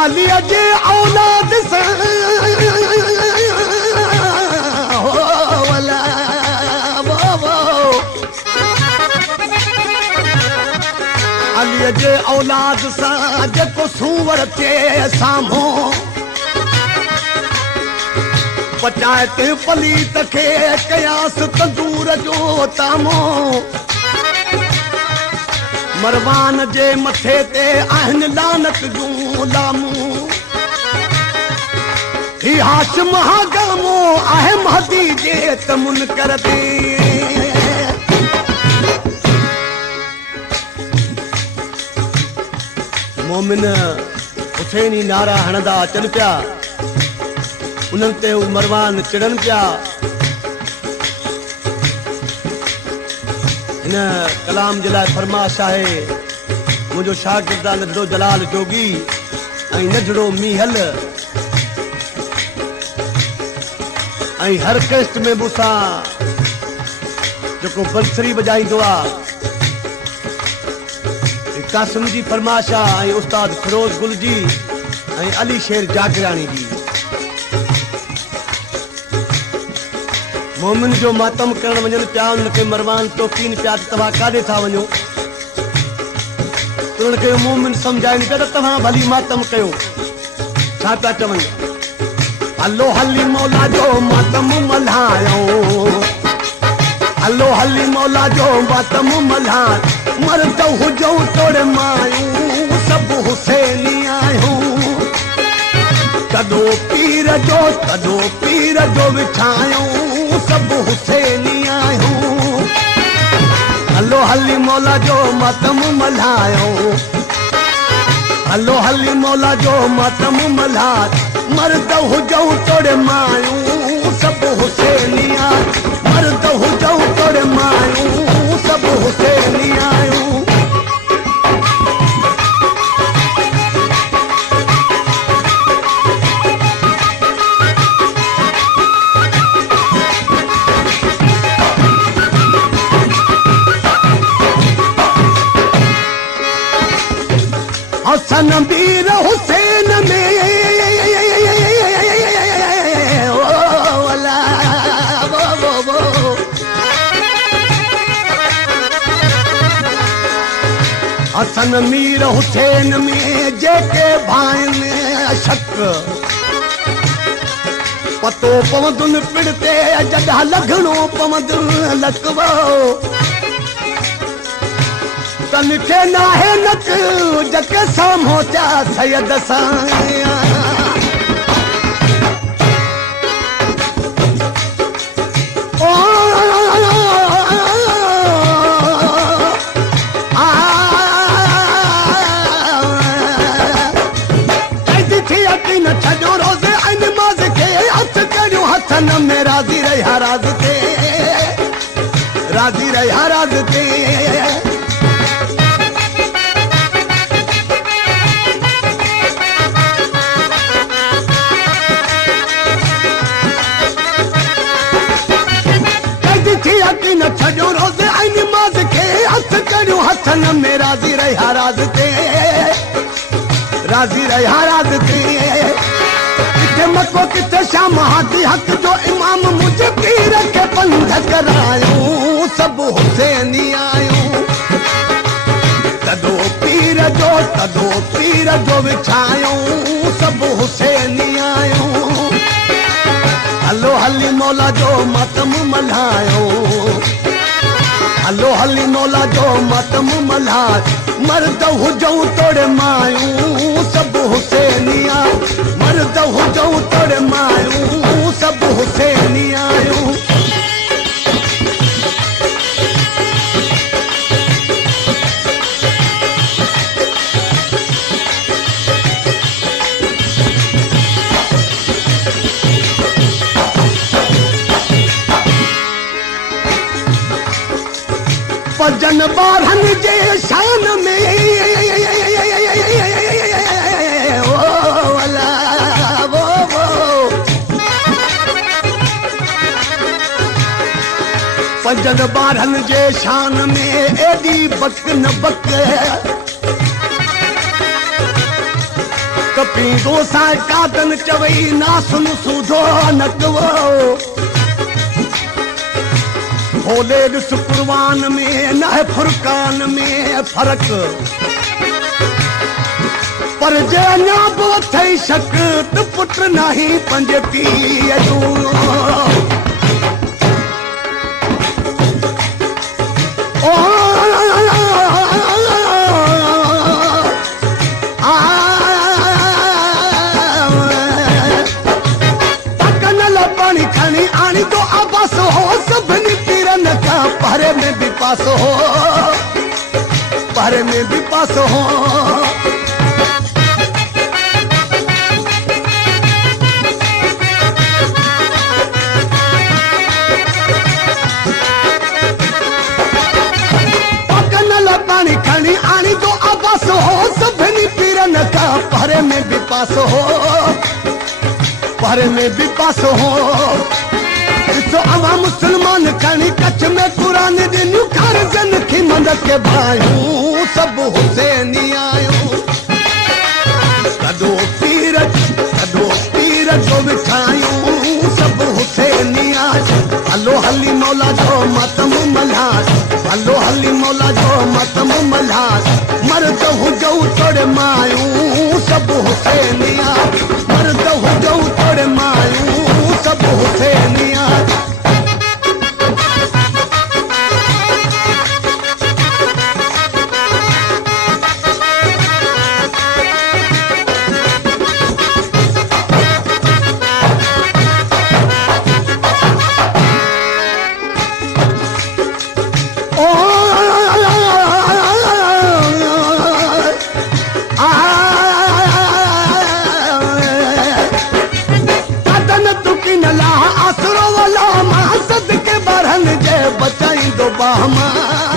अलीअ जे औलाद सां अलीअ जे औलाद सां जेको सूवर थे साम्हूं पचाए ते पलीत खे कयास तंदूर जो तामो मरवान जे मथे ते आहिनि लानत जूं लामूं ही हाशिम हागमो आहे महदी जे त मुनकर ते मोमिन हुसैनी नारा हणंदा अचनि पिया उन्हनि ते मरवान चिड़नि पिया हिन कलाम जे लाइ फरमाश आहे मुंहिंजो शागिर्द आहे नंढड़ो जलाल जोगी ऐं नंढड़ो मीहल ऐं हर कैस्ट में मूंसां जेको बंसरी बजाईंदो आहे कासिम जी फरमाश आहे ऐं उस्ताद फिरोज गुल जी ऐं अली शेर जागरानी जी मोमिन जो मातम करण वञनि पिया उनखे मरवान तोकीन पिया त तव्हां काॾे था वञो उन्हनि खे मोमिन सम्झाइनि पिया त तव्हां भली मातम कयो छा पिया चवनि हलो हली मौला जो मातम मल्हायो हलो हली मौला जो मातम मल्हायो मर्द हुजो तोड़ मायूं सब हुसैनी आहियूं कदो पीर जो विछायूं सब हुसैनी आहियूं हलो हली मौला जो मातम मल्हायो हलो हली मौला जो मातम मल्हायो मर्द हुजो तोड़ मायूं सब हुसैनी आहियूं मर्द हुजो तोड़ मायूं सब हुसैनी आहियूं हसन वीर हुसैन में हसन मीर हुसैन में जेके भाइनि शक पतो पवंदुनि पिड़ते जॾहिं लॻणो पवंदुनि लकवो तनखे नाहे नक जके साम्हूं चा सैयद सां में राजी रहा राज ते राजी रहा राज ते न छो रोज़े ऐं निमाज़ खे हथ करियो हथन में राजी रहा राज ते राजी रहा राज ते किथे मको किथे शाम हाथी हक जो इमाम मुझे पीर के पंध करायूं सब हुसैनी आयूं तदो पीर जो विछायूं सब हुसैनी आयूं हलो हली मौला जो मातम मल्हायो हलो हली मौला जो मातम मल्हायो मर्द हुजो तोड़ मायूं सब हुसैनी आयूं मर्द हुजो तोड़ मायूं सब हुसैनी आयूं जन बारहन जे शान में पंजन ॿारनि जे शान में एॾी बक न बक कपींदो सां कादन चवई ना सुन सूधो नकवो होले ॾिस कुर्बान में न है फुरकान में फर्क पर जे अञा बि अथई शक त पुट नाही पंज पीउ जो पानी खणी आणी तो आबास हो सभिनी पीरनि खां पहरे में भी पास हो पहरे में भी पास हो पानी खणी आणी तो आबास हो सभिनी पीरनि खां पहरे में भी पास हो पहरे में भी पास हो ॾिसो अवां मुस्लमान खणी कच्छ में क़ुरान ॾिनियूं कारजन की मदद के भायूं सभु हुसैनी आहियूं कॾो पीर जो विछायूं सभु हुसैनी आहियूं हलो हली मौला जो मातम मल्हास हलो हली मौला जो मातम मल्हास मर्द हुजो तोड़े मायूं सभु हुसैनी आहियूं मर्द हुजो तोड़े मायूं सभु हुसैनी आहियूं आसरो वाला मां सद के बरहन जे बचाई दो बाहमा